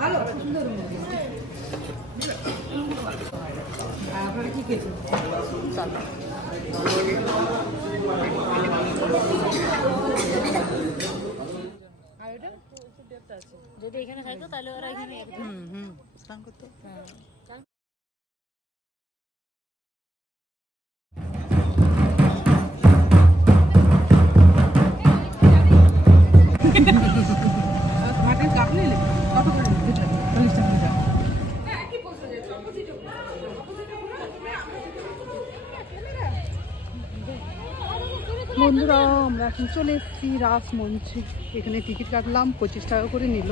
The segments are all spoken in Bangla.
ভালো সুন্দর আপনারা কি খেয়েছেন? যদি এখানে থাকতো তাহলে ওরা এখানে স্নান করতো। মাটির কাপ নিলে কত করে? 40 টাকা। বন্ধুরা আমরা এখন চলে এসেছি রাস মঞ্চে। এখানে টিকিট কাটলাম, 25 টাকা করে নিল।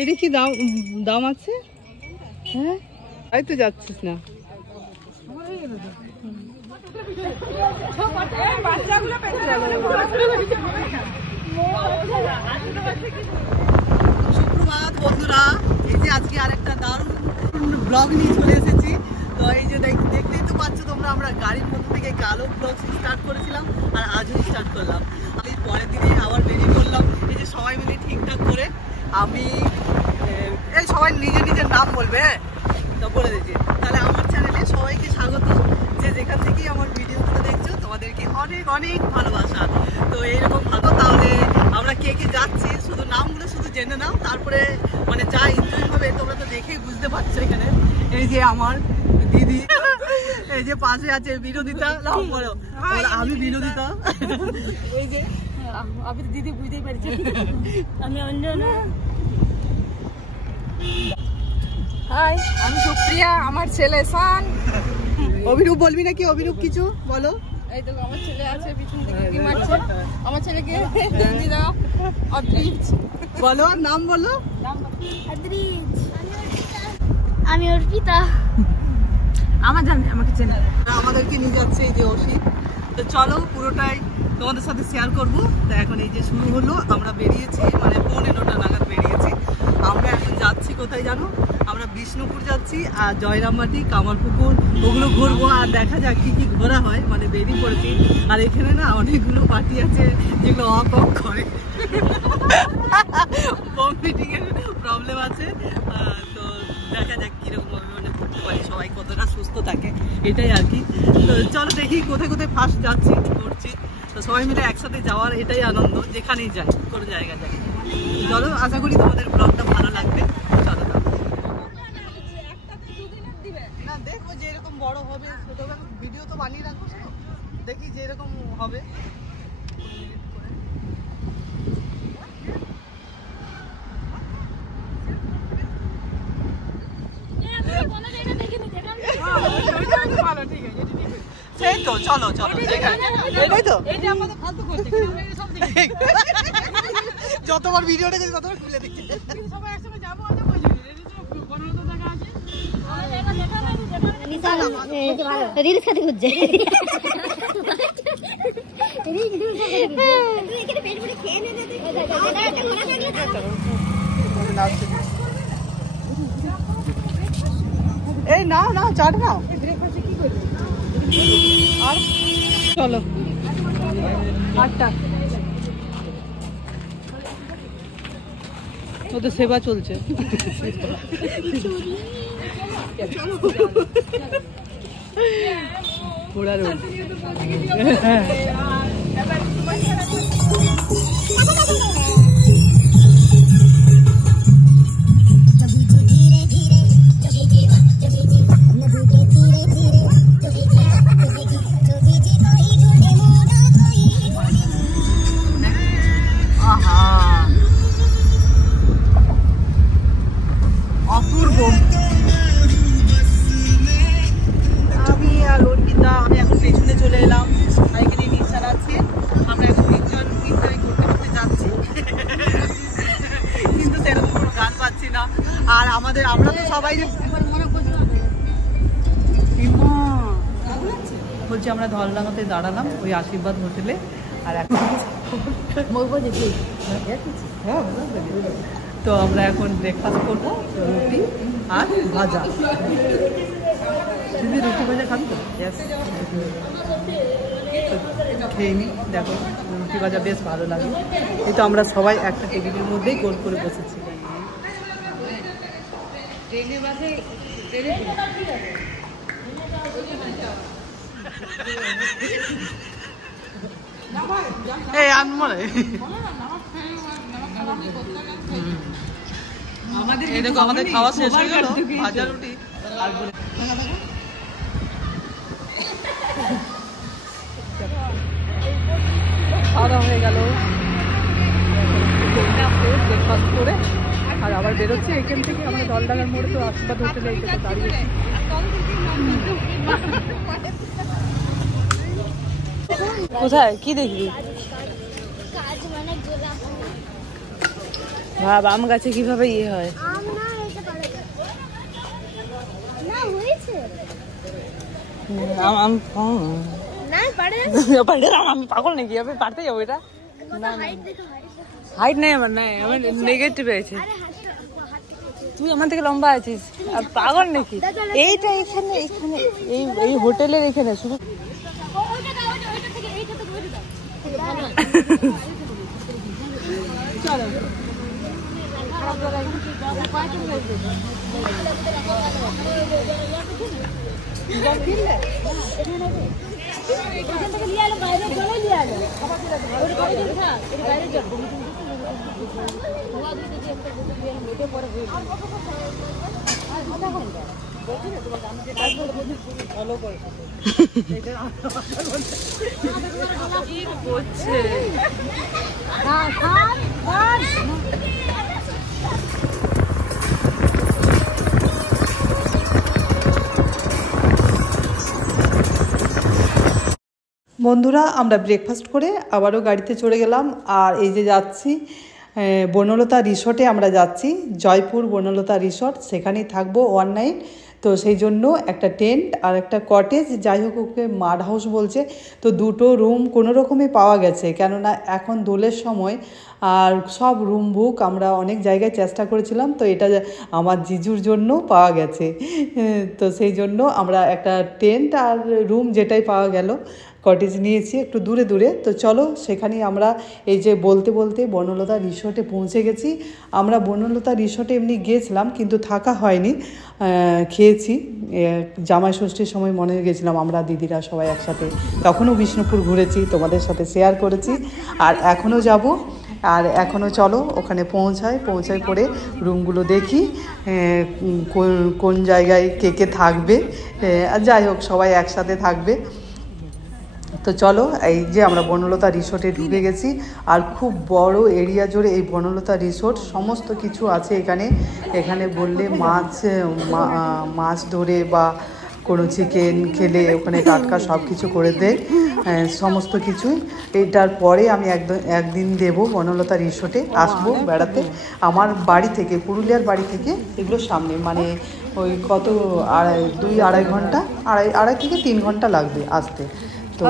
এর কি দাম আছে? হ্যাঁ তাই তো যাচ্ছিস না। সুপ্রভাত বন্ধুরা, এই যে আজকে আরেকটা দারুণ ব্লগ নিয়ে চলে এসেছি। তো এই যে দেখতেই তো পাচ্ছ তোমরা, আমরা গাড়ির মধ্যে থেকে কালো ব্লগ স্টার্ট করেছিলাম আর আজও স্টার্ট করলাম। আমি পরের দিনে আবার বেরিয়ে পড়লাম। এই যে সবাই মিলে ঠিকঠাক করে আমি এই সবাই নিজের নিজের নাম বলবে, তো বলে দিচ্ছি। তাহলে আমার চ্যানেলে সবাইকে স্বাগত। যে যেখান থেকেই আমার ভিডিওগুলো দেখছো তোমাদেরকে অনেক অনেক ভালোবাসা। তো এইরকম ভালো, তাহলে আমরা কে কে যাচ্ছি শুধু নামগুলো শুধু জেনে নাও, তারপরে মানে যা এনজয় হবে তোমরা তো দেখেই বুঝতে পারছো। এখানে এই যে আমার দিদি, এই যে পাশে আছে বিরোধিতা, নাম বলো। আমি বিরোধিতা, এই যে আমি দিদি বুঝতেই পারছি। আমি অঞ্জনা। হাই, আমি সুপ্রিয়া, আমার ছেলে শান। অভিরূপ বলবি নাকি? অভিরূপ কিছু বলো। এই তো আমার ছেলে আছে পিছন থেকে কি মারছে। আমার ছেলেকে দিদিরা অদ্রিজ বলো, নাম বলো। অদ্রিজ। আমি অর্পিতা। আমাকে চেনে। আমাদেরকে নিয়ে যাচ্ছে এই যে অসিত। তো চলো পুরোটাই তোমাদের সাথে শেয়ার করবো। তো এখন এই যে শুরু হলো, আমরা বেরিয়েছি মানে 15টা নাগাদ বেরিয়েছি। আমরা এখন যাচ্ছি কোথায় জানো? আমরা বিষ্ণুপুর যাচ্ছি আর জয়রামবাটি, কামারপুকুর ওগুলো ঘুরবো। আর দেখা যাক কি কি ঘোরা হয়, মানে বেরিয়ে পড়েছি। আর এখানে না অনেকগুলো পার্টি আছে যেগুলো অফ করে, ভমিটিং এর প্রবলেম আছে। তো দেখা যাক কিরকম হবে, মানে সবাই কতটা সুস্থ থাকে এটাই আর কি। তো চলো দেখি কোথায় কোথায় ফার্স্ট যাচ্ছি, ঘুরছি। তো সবাই মিলে একসাথে যাওয়ার এটাই আনন্দ, যেখানেই যাই কোনো জায়গা যাই। চলো, আশা করি তোমাদের ব্লগটা ভালো লাগবে। চলো না, দেখবো যেরকম বড় হবে ভিডিও তো বানিয়ে রাখবো, দেখি যেরকম হবে। সেই তো চলো চলো, এটাই তো যতবার ভিডিও দেখেছি ততবার খুলে দিচ্ছি। রিলস খাতে খুঁজছে। এই নাও নাও, চাট নাও। আর চলো 8টা, ওদের সেবা চলছে। ঘোড়ার অপূর্ব। আমি আর অর্পিতা, আমি এখন পেছনে চলে এলাম। এখানে নিশান আছে, আমরা এখন তিনজন এনজয় করতে করতে যাচ্ছি, কিন্তু সেরকম কোনো গান পাচ্ছি না। আর আমরা তো সবাই বলছি, আমরা ধলডাঙ্গাতে দাঁড়ালাম ওই আশীর্বাদ হোটেলে। আর এখন তো আমরা এখন ব্রেকফাস্ট করবো, রুটি আর ভাজা। তুমি রুটি ভাজা খাবি তো? খেয়ে নিই। দেখো রুটি ভাজা বেশ ভালো লাগে। এই তো আমরা সবাই একটা টেবিলের মধ্যেই গোল করে বসেছি। এই আনমরে এই দেখো আমাদের খাওয়া শেষ হয়ে গেল, ভাজা রুটি আর খাওয়া দাওয়া হয়ে গেল ব্রেকফাস্ট করে, আর আবার বেরোচ্ছি এখান থেকে। আমরা দলডাঙ্গার মোড়ে তো আশীর্বাদ হোটেলে এই থেকে দাঁড়িয়েছি। কোথায় কি দেখবি? ভাব আম গাছে কিভাবে ইয়ে হয়। আমি পাগল নাকি? আমি পারতে যাবো এটা? হাইট নেই আমার, নাই আমার নেগেটিভ আছে। তুই আমার থেকে লম্বা আছিস, আর পাগল নাকি? এইটা এখানে এখানে এই হোটেলের এখানে শুধু চলো বন্ধুরা আমরা ব্রেকফাস্ট করে আবারও গাড়িতে চড়ে গেলাম। আর এই যে যাচ্ছি বনলতা রিসর্টে, আমরা যাচ্ছি জয়পুর বনলতা রিসর্ট, সেখানেই থাকবো 1 নাইট। তো সেই জন্য একটা টেন্ট আর একটা কটেজ, যাই হোক ওকে মাড হাউস বলছে, তো দুটো রুম কোনো রকমে পাওয়া গেছে, কেননা এখন দোলের সময় আর সব রুম বুক। আমরা অনেক জায়গায় চেষ্টা করেছিলাম, তো এটা আমার জিজুর জন্য পাওয়া গেছে। তো সেই জন্য আমরা একটা টেন্ট আর রুম যেটাই পাওয়া গেল, কটেজ নিয়েছি একটু দূরে দূরে। তো চলো সেখানেই আমরা এই যে বলতে বলতে বনলতা রিসর্টে পৌঁছে গেছি। আমরা বনলতা রিসর্টে এমনি গিয়েছিলাম কিন্তু থাকা হয়নি, খেয়েছি। জামাই ষষ্ঠীর সময় মনে গেছিলাম আমরা দিদিরা সবাই একসাথে, তখনও বিষ্ণুপুর ঘুরেছি, তোমাদের সাথে শেয়ার করেছি, আর এখনও যাব। আর এখনও চলো ওখানে পৌঁছায় পরে রুমগুলো দেখি কোন জায়গায় কে কে থাকবে, আর যাই হোক সবাই একসাথে থাকবে। তো চলো এই যে আমরা বনলতা রিসোর্টে ঢুকে গেছি। আর খুব বড় এরিয়া জুড়ে এই বনলতা রিসোর্ট, সমস্ত কিছু আছে এখানে বললে মাছ ধরে বা কোনো চিকেন খেলে ওখানে টাটকা সব কিছু করে দেয়, সমস্ত কিছুই। এটার পরে আমি একদিন দেবো বনলতা রিসোর্টে, আসবো বেড়াতে। আমার বাড়ি থেকে, পুরুলিয়ার বাড়ি থেকে এগুলো সামনে, মানে ওই কত 2-2.5 ঘন্টা, আড়াই থেকে 3 ঘন্টা লাগবে আসতে। তো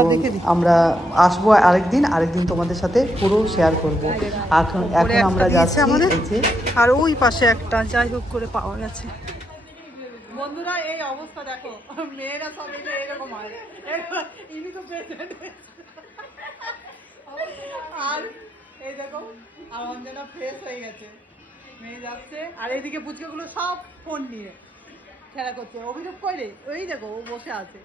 আমরা আসবো আরেকদিন তোমাদের সাথে পুরো শেয়ার করবো। এখন আমরা যাচ্ছি আমাদের, আর ওই পাশে একটা যাই হোক করে পাওয়া গেছে। বন্ধুরা এই অবস্থা দেখো, মেয়েরা সব এরকম হয়। আর এই দেখো আমার অঞ্জনা ফ্রেশ হয়ে গেছে, মেয়ে যাচ্ছে। আর এইদিকে পুচকাগুলো সব ফোন নিয়ে খেলা করছে। অভিযোগ করে ওই দেখো ও বসে আছে।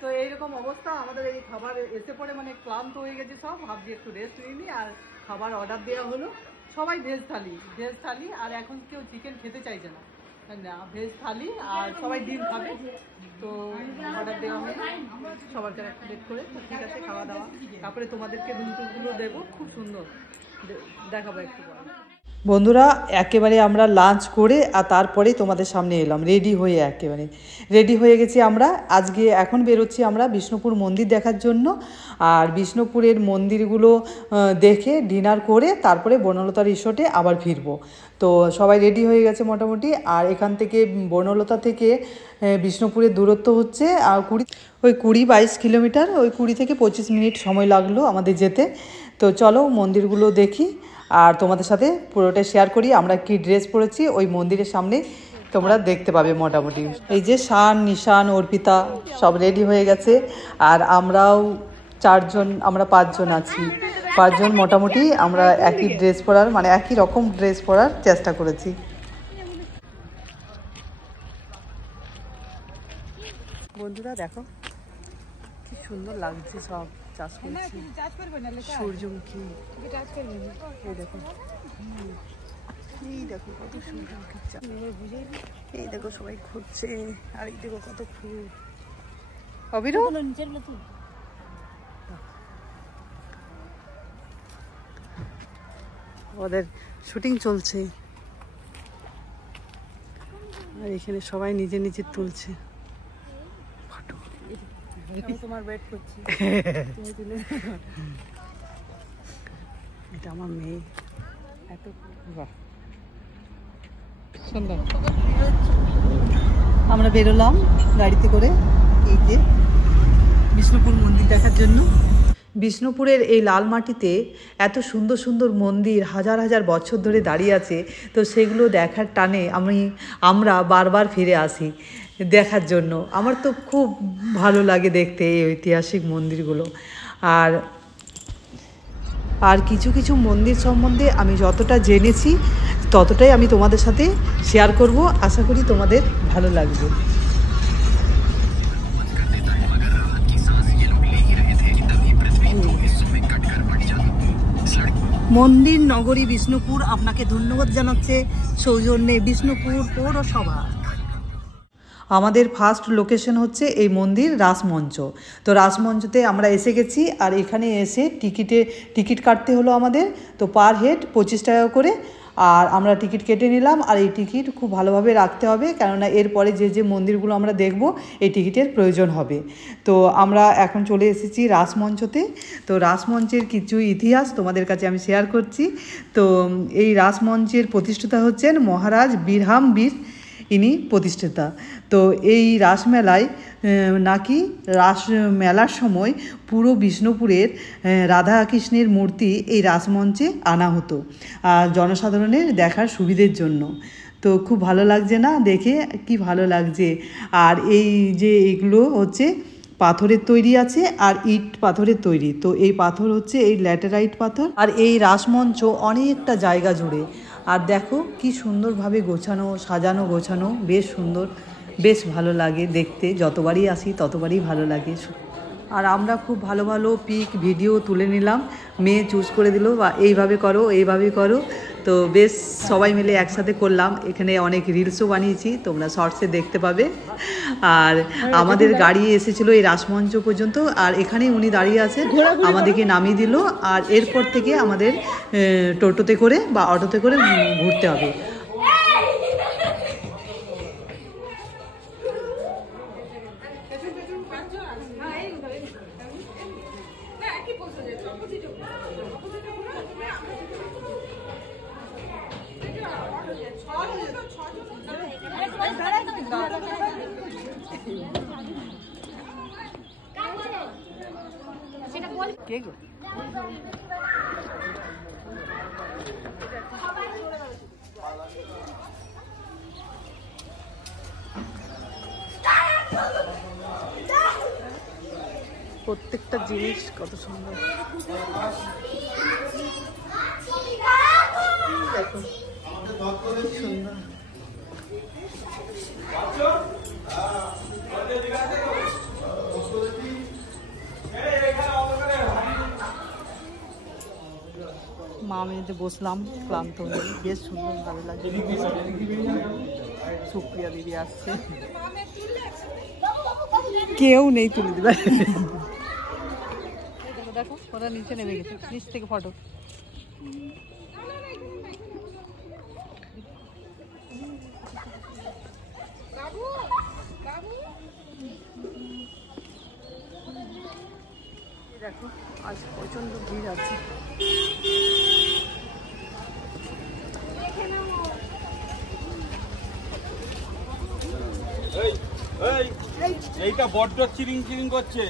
তো এইরকম অবস্থা আমাদের। এই খাবার এসে পরে মানে ক্লান্ত হয়ে গেছে সব, ভাবছি একটু রেস্ট নিয়ে নিই। আর খাবার অর্ডার দেওয়া হলো, সবাই ভেজ থালি। আর এখন কেউ চিকেন খেতে চাইছে না, ভেজ থালি, আর সবাই ডিম খাবে। তো অর্ডার দেওয়া হয় সবার কাছে একটা প্লেট করে। ঠিক আছে, খাওয়া দাওয়া, তারপরে তোমাদেরকে রুম টুরগুলো দেবো, খুব সুন্দর দেখাবো একটু পরে। বন্ধুরা একেবারে আমরা লাঞ্চ করে আর তারপরে তোমাদের সামনে এলাম রেডি হয়ে গেছি আমরা। এখন বেরোচ্ছি আমরা বিষ্ণুপুর মন্দির দেখার জন্য। আর বিষ্ণুপুরের মন্দিরগুলো দেখে ডিনার করে তারপরে বনলতা রিসোর্টে আবার ফিরবো। তো সবাই রেডি হয়ে গেছে মোটামুটি। আর এখান থেকে বনলতা থেকে বিষ্ণুপুরের দূরত্ব হচ্ছে আর 20-22 কিলোমিটার, ওই 20 থেকে 25 মিনিট সময় লাগলো আমাদের যেতে। তো চলো মন্দিরগুলো দেখি আর তোমাদের সাথে পুরোটা শেয়ার করি। আমরা কি ড্রেস পরেছি ওই মন্দিরের সামনে তোমরা দেখতে পাবে মোটামুটি। এই যে শান, নিশান, অর্পিতা সব রেডি হয়ে গেছে। আর আমরাও চারজন, আমরা 5 জন আছি। 5 জন মোটামুটি আমরা একই ড্রেস পরার, মানে একই রকম ড্রেস পরার চেষ্টা করেছি। বন্ধুরা দেখো কি সুন্দর লাগছে, সব চাষ করছি, সূর্যমুখী। এই দেখো, এই দেখো কত সূর্যমুখী চাষ, এই দেখো সবাই ঘুরছে, আর এই দেখো কত ফুল। অবিরু ওদের শুটিং চলছে, আর এখানে সবাই নিজে নিজে তুলছে ফটো। তোমার ওয়েট করছি, এটা আমার মেয়ে, এত সুন্দর। আমরা বেরোলাম গাড়িতে করে এই যে বিষ্ণুপুর মন্দির দেখার জন্য। বিষ্ণুপুরের এই লাল মাটিতে এত সুন্দর সুন্দর মন্দির হাজার হাজার বছর ধরে দাঁড়িয়ে আছে, তো সেগুলো দেখার টানে আমরা বারবার ফিরে আসি দেখার জন্য। আমার তো খুব ভালো লাগে দেখতে এই ঐতিহাসিক মন্দিরগুলো। আর কিছু কিছু মন্দির সম্বন্ধে আমি যতটা জেনেছি ততটাই আমি তোমাদের সাথে শেয়ার করব, আশা করি তোমাদের ভালো লাগবে। মন্দির নগরী বিষ্ণুপুর আপনাকে ধন্যবাদ জানাচ্ছে সৌজন্যে বিষ্ণুপুর পৌরসভা। আমাদের ফার্স্ট লোকেশন হচ্ছে এই মন্দির রাসমঞ্চ। তো রাসমঞ্চতে আমরা এসে গেছি, আর এখানে এসে টিকিট কাটতে হলো আমাদের। তো পার হেড 25 টাকা করে, আর আমরা টিকিট কেটে নিলাম। আর এই টিকিট খুব ভালোভাবে রাখতে হবে, কেননা এরপরে যে মন্দিরগুলো আমরা দেখব এই টিকিটের প্রয়োজন হবে। তো আমরা এখন চলে এসেছি রাসমঞ্চতে। তো রাসমঞ্চের কিছু ইতিহাস তোমাদের কাছে আমি শেয়ার করছি। তো এই রাসমঞ্চের প্রতিষ্ঠাতা হচ্ছেন মহারাজ বীরহাম বীর, ইনি প্রতিষ্ঠাতা। তো এই রাসমেলায় নাকি রাসমেলার সময় পুরো বিষ্ণুপুরের রাধাকৃষ্ণের মূর্তি এই রাসমঞ্চে আনা হতো আর জনসাধারণের দেখার সুবিধের জন্য। তো খুব ভালো লাগছে না দেখে, কি ভালো লাগছে। আর এই যে এগুলো হচ্ছে পাথরের তৈরি আছে আর ইট পাথরের তৈরি। তো এই পাথর হচ্ছে এই ল্যাটেরাইট পাথর। আর এই রাসমঞ্চ অনেকটা জায়গা জুড়ে, আর দেখো কি সুন্দরভাবে গোছানো, সাজানো গোছানো, বেশ সুন্দর, বেশ ভালো লাগে দেখতে। যতবারই আসি ততবারই ভালো লাগে। আর আমরা খুব ভালো ভালো পিক ভিডিও তুলে নিলাম, মেয়ে চুজ করে দিল বা এইভাবে করো এইভাবে করো। তো বেশ সবাই মিলে একসাথে করলাম। এখানে অনেক রিলসও বানিয়েছি, তোমরা শর্টসে দেখতে পাবে। আর আমাদের গাড়ি এসেছিলো এই রাসমঞ্চ পর্যন্ত, আর এখানেই উনি দাঁড়িয়ে আছেন, আমাদেরকে নামিয়ে দিল। আর এরপর থেকে আমাদের টোটোতে করে বা অটোতে করে ঘুরতে হবে। প্রত্যেকটা জিনিস কত সুন্দর, দেখো সুন্দর। মা মেয়েতে বসলাম ক্লান্ত হয়ে, বেশ সুন্দর ভালো লাগে। সুপ্রিয়া দিদি আসছে, কেউ নেই তুলে দিবে। দেখো ওরা নিচে নেমে গেছে, নিচ থেকে ফটো। দেখো আজ প্রচন্ড ভিড় আছে। এইটা বড্ড চিরিং চিরিং করছে।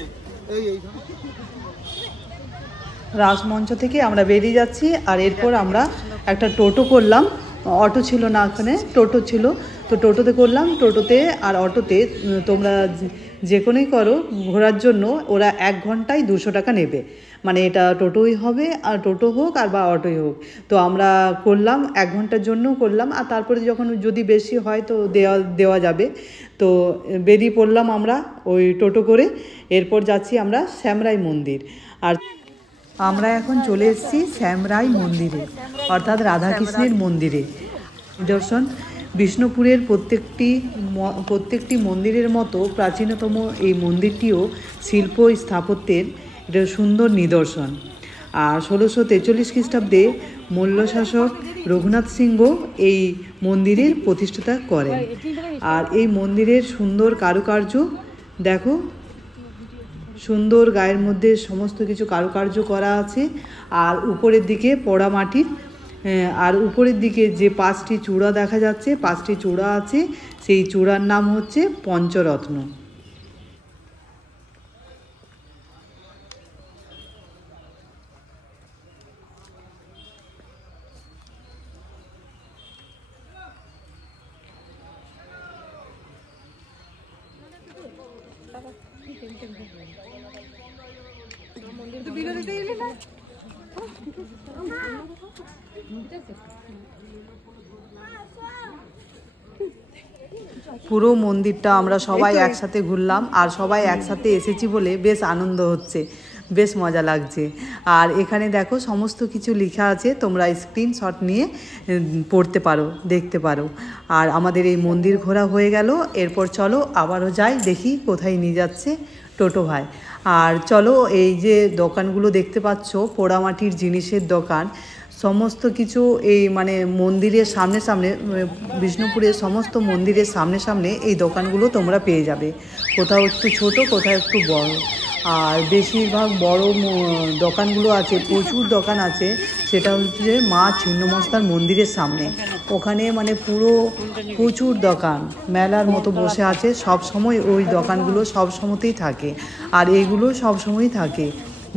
রাসমঞ্চ থেকে আমরা বেরিয়ে যাচ্ছি, আর এরপর আমরা একটা টোটো করলাম। অটো ছিল না, ওখানে টোটো ছিল, তো টোটোতে করলাম। টোটোতে আর অটোতে তোমরা যে কোনোই করো ঘোরার জন্য ওরা 1 ঘন্টায় 200 টাকা নেবে, মানে এটা টোটোই হবে, আর টোটো হোক আর বা অটোই হোক। তো আমরা করলাম 1 ঘন্টার জন্য করলাম, আর তারপরে যখন যদি বেশি হয় তো দেওয়া যাবে। তো বেরিয়ে পড়লাম আমরা ওই টোটো করে। এরপর যাচ্ছি আমরা শ্যামরাই মন্দির। আর আমরা এখন চলে এসেছি শ্যামরাই মন্দিরে, অর্থাৎ রাধাকৃষ্ণের মন্দিরে। নিদর্শন বিষ্ণুপুরের প্রত্যেকটি মন্দিরের মতো প্রাচীনতম এই মন্দিরটিও শিল্প স্থাপত্যের এটা সুন্দর নিদর্শন। আর 1643 খ্রিস্টাব্দে মল্ল শাসক রঘুনাথ সিংহ এই মন্দিরের প্রতিষ্ঠাতা করেন। আর এই মন্দিরের সুন্দর কারুকার্য দেখো, সুন্দর গায়ের মধ্যে সমস্ত কিছু কারুকার্য করা আছে। আর উপরের দিকে পোড়া মাটির, আর উপরের দিকে যে 5টি চূড়া দেখা যাচ্ছে, 5টি চূড়া আছে, সেই চূড়ার নাম হচ্ছে পঞ্চরত্ন। পুরো মন্দিরটা আমরা সবাই একসাথে ঘুরলাম, আর সবাই একসাথে এসেছি বলে বেশ আনন্দ হচ্ছে, বেশ মজা লাগছে। আর এখানে দেখো সমস্ত কিছু লেখা আছে, তোমরা স্ক্রিনশট নিয়ে পড়তে পারো, দেখতে পারো। আর আমাদের এই মন্দির ঘোরা হয়ে গেল। এরপর চলো আবারও যাই, দেখি কোথায় নিয়ে যাচ্ছে টোটো ভাই। আর চলো, এই যে দোকানগুলো দেখতে পাচ্ছ পোড়ামাটির জিনিসের দোকান, সমস্ত কিছু এই মানে মন্দিরের সামনে সামনে, বিষ্ণুপুরের সমস্ত মন্দিরের সামনে সামনে এই দোকানগুলো তোমরা পেয়ে যাবে। কোথাও একটু ছোট, কোথাও একটু বড়। আর বেশিরভাগ বড় দোকানগুলো আছে, প্রচুর দোকান আছে, সেটা হচ্ছে মা ছিন্নমস্তার মন্দিরের সামনে। ওখানে মানে পুরো প্রচুর দোকান মেলার মতো বসে আছে, সব সময় ওই দোকানগুলো সব সময়তেই থাকে, আর এইগুলো সব সময়ই থাকে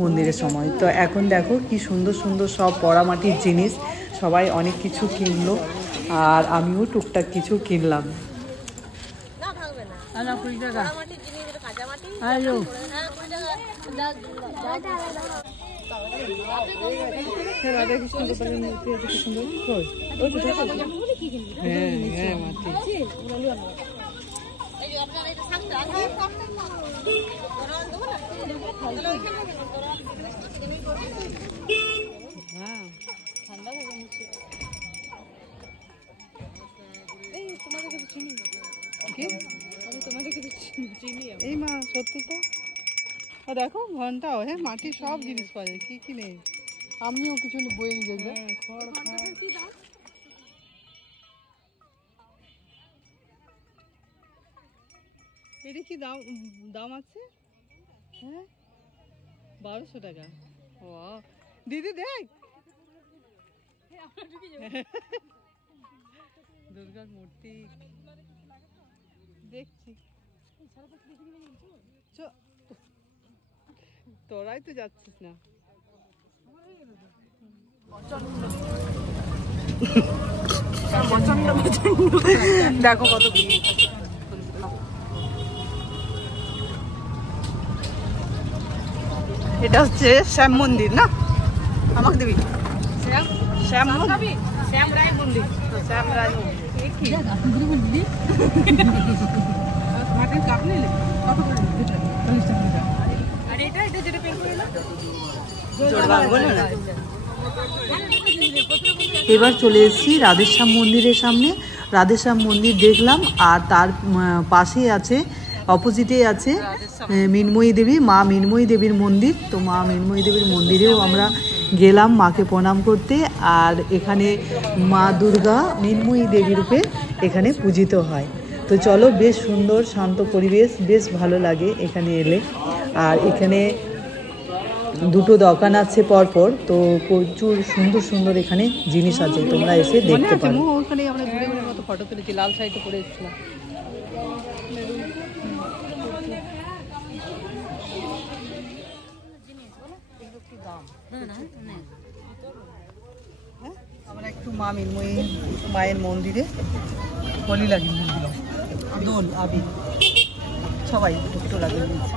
মন্দিরের সময়। তো এখন দেখো কি সুন্দর সুন্দর সব পোড়ামাটির জিনিস, সবাই অনেক কিছু কিনলো, আর আমিও টুকটাক কিছু কিনলাম। এই মা সত্যি তো দেখো ঘন্টাও, হ্যাঁ মাটির সব জিনিস পাওয়া যায়, কি কি নেই। আমিও কিছু বই নিয়ে যাই। এটা কি দাম আছে? হ্যাঁ 1200 টাকা। ও দিদি দেখ, দুর্গার মূর্তি দেখছি। তোরাই তো যাচ্ছিস না। দেখো কত এটা হচ্ছে শ্যাম মন্দির না, আমাকে দিবি শ্যাম মন্দির, শ্যামরাই মন্দির, শ্যামরাই মন্দির। এবার চলে এসেছি রাধেশ্যাম মন্দিরের সামনে। রাধেশ্যাম মন্দির দেখলাম, আর তার পাশেই আছে, অপোজিটে আছে মৃন্ময়ী দেবী, মা মৃন্ময়ী দেবীর মন্দির। তো মা মৃন্ময়ী দেবীর মন্দিরেও আমরা গেলাম মাকে প্রণাম করতে। আর এখানে মা দুর্গা মৃন্ময়ী দেবী রূপে এখানে পূজিত হয়। তো চলো, বেশ সুন্দর শান্ত পরিবেশ, বেশ ভালো লাগে এখানে এলে। আর এখানে দুটো দোকান আছে পরপর, তো প্রচুর সুন্দর সুন্দর এখানে জিনিস আছে, তোমরা এসে দেখতে পারো। ওখানে আমরা ঘুরে ঘুরে মতো ফটো তুলেছি, লাল শাড়িতে পরে এসেছিলাম। আমরা একটু মা মৃন্ময়ী মায়ের মন্দিরে হোলি লাগিয়ে দিল, দোল আবির সবাই একটু লাগিয়ে দিয়েছে।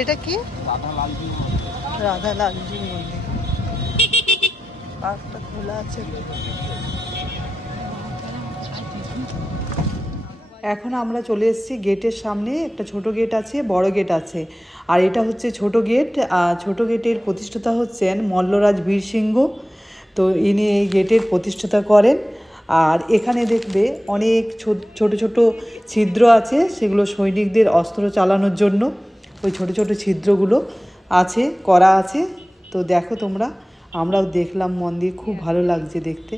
এটা কি? রাধা লালজির মন্দির। পার্কটা খোলা আছে। এখন আমরা চলে এসেছি গেটের সামনে। একটা ছোট গেট আছে, বড় গেট আছে। আর এটা হচ্ছে ছোট গেট। ছোট গেটের প্রতিষ্ঠাতা হচ্ছেন মল্লরাজ বীরসিংহ। তো ইনি এই গেটের প্রতিষ্ঠাতা করেন। আর এখানে দেখবে অনেক ছোট ছোট ছিদ্র আছে, সেগুলো সৈনিকদের অস্ত্র চালানোর জন্য ওই ছোট ছোট ছিদ্রগুলো আছে, করা আছে। তো দেখো তোমরা, আমরাও দেখলাম মন্দির, খুব ভালো লাগছে দেখতে।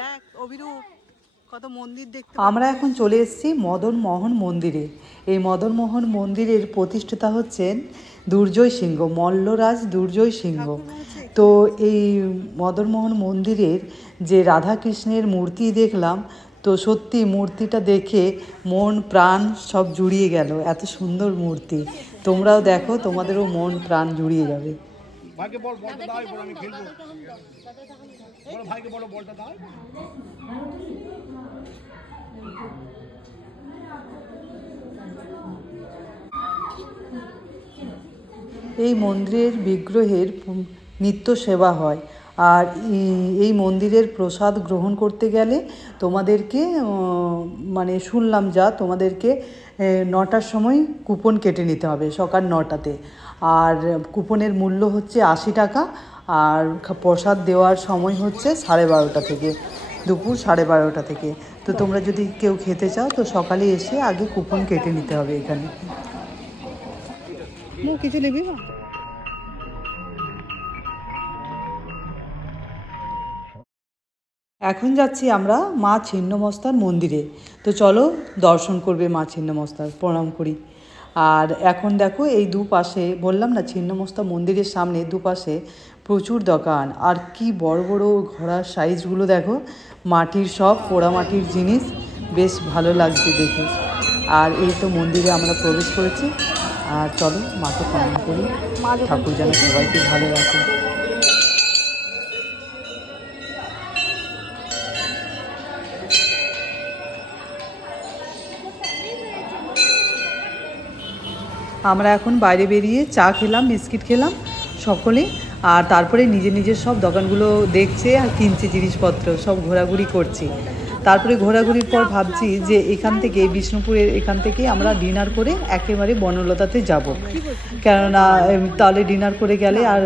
দেখ অভিরূপ, কত মন্দির দেখতে। আমরা এখন চলে এসেছি মদন মোহন মন্দিরে। এই মদন মোহন মন্দিরের প্রতিষ্ঠাতা হচ্ছেন দুর্জয় সিংহ, মল্লরাজ দুর্জয় সিংহ। তো এই মদন মোহন মন্দিরের যে রাধাকৃষ্ণের মূর্তি দেখলাম, তো সত্যি মূর্তিটা দেখে মন প্রাণ সব জুড়িয়ে গেল। এত সুন্দর মূর্তি, তোমরাও দেখো, তোমাদেরও মন প্রাণ জুড়িয়ে যাবে। ভাইকে বল, বলটা দাও, এবার আমি খেলবো। বলো ভাইকে, বলো বলটা দাও। এই মন্দিরের বিগ্রহের নিত্য সেবা হয়। আর এই মন্দিরের প্রসাদ গ্রহণ করতে গেলে তোমাদেরকে মানে শুনলাম যা, তোমাদেরকে 9টার সময় কুপন কেটে নিতে হবে, সকাল 9টাতে। আর কুপনের মূল্য হচ্ছে 80 টাকা। আর প্রসাদ দেওয়ার সময় হচ্ছে 12:30 থেকে, দুপুর 12:30 থেকে। তো তোমরা যদি কেউ খেতে চাও তো সকালে এসে আগে কুপন কেটে নিতে হবে এখানে। কিছু নেবে না। এখন যাচ্ছি আমরা মা ছিন্নমস্তার মন্দিরে। তো চলো দর্শন করবে মা ছিন্নমস্তার, প্রণাম করি। আর এখন দেখো এই দুপাশে, বললাম না ছিন্নমস্তা মন্দিরের সামনে দুপাশে প্রচুর দোকান। আর কি বড় বড় ঘোড়ার সাইজগুলো দেখো, মাটির সব পোড়া মাটির জিনিস, বেশ ভালো লাগছে দেখে। আর এই তো মন্দিরে আমরা প্রবেশ করেছি। আর চলো মাকে প্রণাম করি, ঠাকুর যেন সবাইকে ভালো রাখে। আমরা এখন বাইরে বেরিয়ে চা খেলাম, বিস্কিট খেলাম সকলে। আর তারপরে নিজের সব দোকানগুলো দেখছে আর কিনছে জিনিসপত্র, সব ঘোরাঘুরি করছি। তারপরে ঘোরাঘুরির পর ভাবছি যে এখান থেকে, বিষ্ণুপুরের এখান থেকে আমরা ডিনার করে একেবারে বনলতাতে যাব। কেননা তাহলে ডিনার করে গেলে আর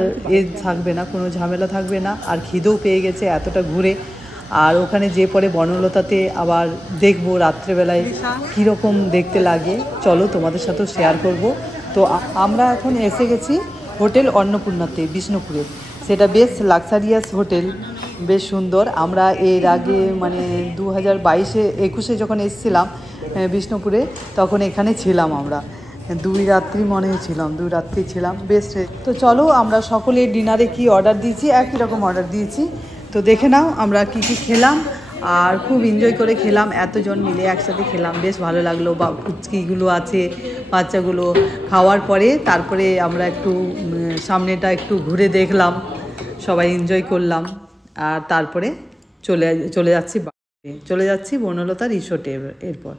থাকবে না, কোনো ঝামেলা থাকবে না। আর খিদেও পেয়ে গেছে এতটা ঘুরে। আর ওখানে যে পরে বনলতাতে আবার দেখবো রাত্রেবেলায় কীরকম দেখতে লাগে, চলো তোমাদের সাথেও শেয়ার করব। তো আমরা এখন এসে গেছি হোটেল অন্নপূর্ণাতে বিষ্ণুপুরে। সেটা বেশ লাক্সারিয়াস হোটেল, বেশ সুন্দর। আমরা এর আগে মানে 2022-21 যখন এসেছিলাম বিষ্ণুপুরে, তখন এখানে ছিলাম আমরা 2 রাত্রি মনে হয়েছিলাম, 2 রাত্রি ছিলাম বেশ। তো চলো আমরা সকলে ডিনারে কি অর্ডার দিয়েছি, একই রকম অর্ডার দিয়েছি। তো দেখে নাও আমরা কি কি খেলাম। আর খুব এনজয় করে খেলাম, এতজন মিলে একসাথে খেলাম, বেশ ভালো লাগলো। বা ফুচকিগুলো আছে, বাচ্চাগুলো খাওয়ার পরে তারপরে আমরা একটু সামনেটা একটু ঘুরে দেখলাম, সবাই এনজয় করলাম। আর তারপরে চলে যাচ্ছি বনলতা রিসোর্টে এরপর।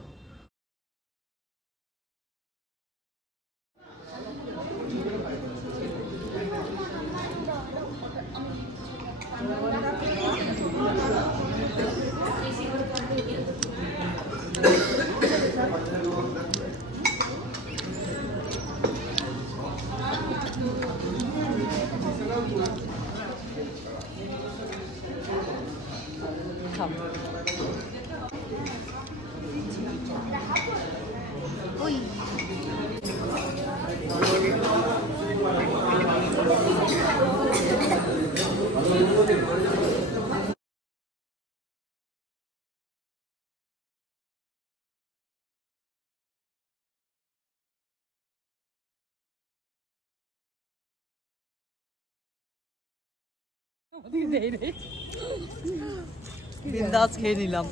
বিন্দাস খেয়ে নিলাম।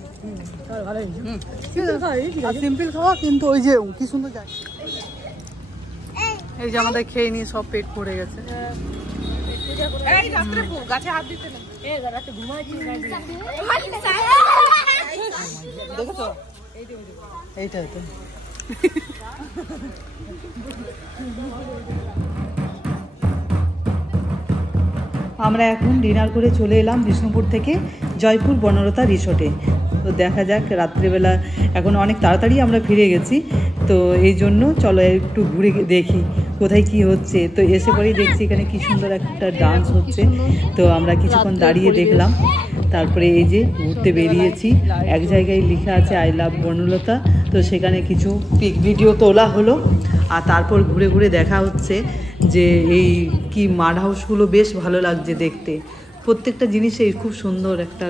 সিম্পল খাওয়া, কিন্তু ওই যে কি সুন্দর যায়। এই যে আমাদের খেয়ে নিয়ে সব পেট ভরে গেছে। দেখেছো এইটাই তো। আমরা এখন ডিনার করে চলে এলাম বিষ্ণুপুর থেকে জয়পুর বনলতা রিসোর্টে। তো দেখা যাক রাত্রিবেলা, এখন অনেক তাড়াতাড়ি আমরা ফিরে গেছি, তো এই জন্য চলো একটু ঘুরে দেখি কোথায় কি হচ্ছে। তো এসে পরেই দেখছি এখানে কি সুন্দর একটা ডান্স হচ্ছে, তো আমরা কিছুক্ষণ দাঁড়িয়ে দেখলাম। তারপরে এই যে ঘুরতে বেরিয়েছি, এক জায়গায় লেখা আছে আই লাভ বনলতা, তো সেখানে কিছু পিক ভিডিও তোলা হলো। আর তারপর ঘুরে ঘুরে দেখা হচ্ছে যে এই কি মাড হাউসগুলো বেশ ভালো লাগছে দেখতে, প্রত্যেকটা জিনিসই খুব সুন্দর একটা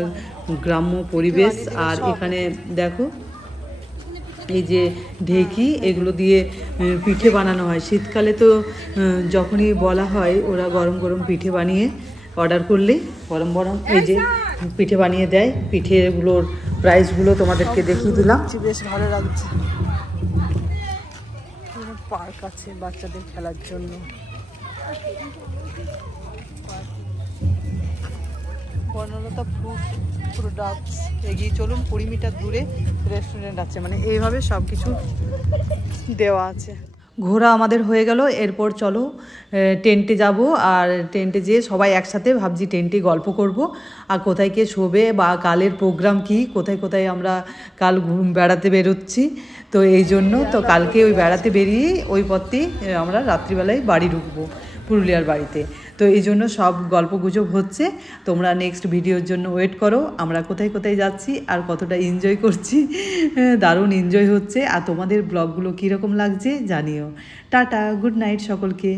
গ্রাম্য পরিবেশ। আর এখানে দেখো এই যে ঢেকি, এগুলো দিয়ে পিঠে বানানো হয়। শীতকালে তো যখনই বলা হয় ওরা গরম গরম পিঠে বানিয়ে অর্ডার করলে গরম গরম এই যে পিঠে বানিয়ে দেয়। পিঠেগুলোর প্রাইসগুলো তোমাদেরকে দেখিয়ে দিলাম, বেশ ভালো লাগছে। পার্ক আছে বাচ্চাদের খেলার জন্য। বনলতা ফুড প্রোডাক্টস, এগিয়ে চলুন 20 মিটার দূরে রেস্টুরেন্ট আছে, মানে এইভাবে সব কিছু দেওয়া আছে। ঘোরা আমাদের হয়ে গেল, এরপর চলো টেন্টে যাব। আর টেন্টে যেয়ে সবাই একসাথে ভাবছি টেন্টে গল্প করব, আর কোথায় কে শোবে বা কালের প্রোগ্রাম কি, কোথায় কোথায় আমরা কাল বেড়াতে বেরোচ্ছি। তো এই জন্য তো কালকে ওই বেড়াতে বেরিয়ে ওই পথেই আমরা রাত্রিবেলায় বাড়ি ঢুকবো, পুরুলিয়ার বাড়িতে। তো এই জন্য সব গল্পগুজব হচ্ছে। তোমরা নেক্সট ভিডিওর জন্য ওয়েট করো, আমরা কোথায় কোথায় যাচ্ছি আর কতটা এনজয় করছি। দারুণ এনজয় হচ্ছে। আর তোমাদের ব্লগগুলো কীরকম লাগছে জানিও। টাটা, গুড নাইট সকলকে।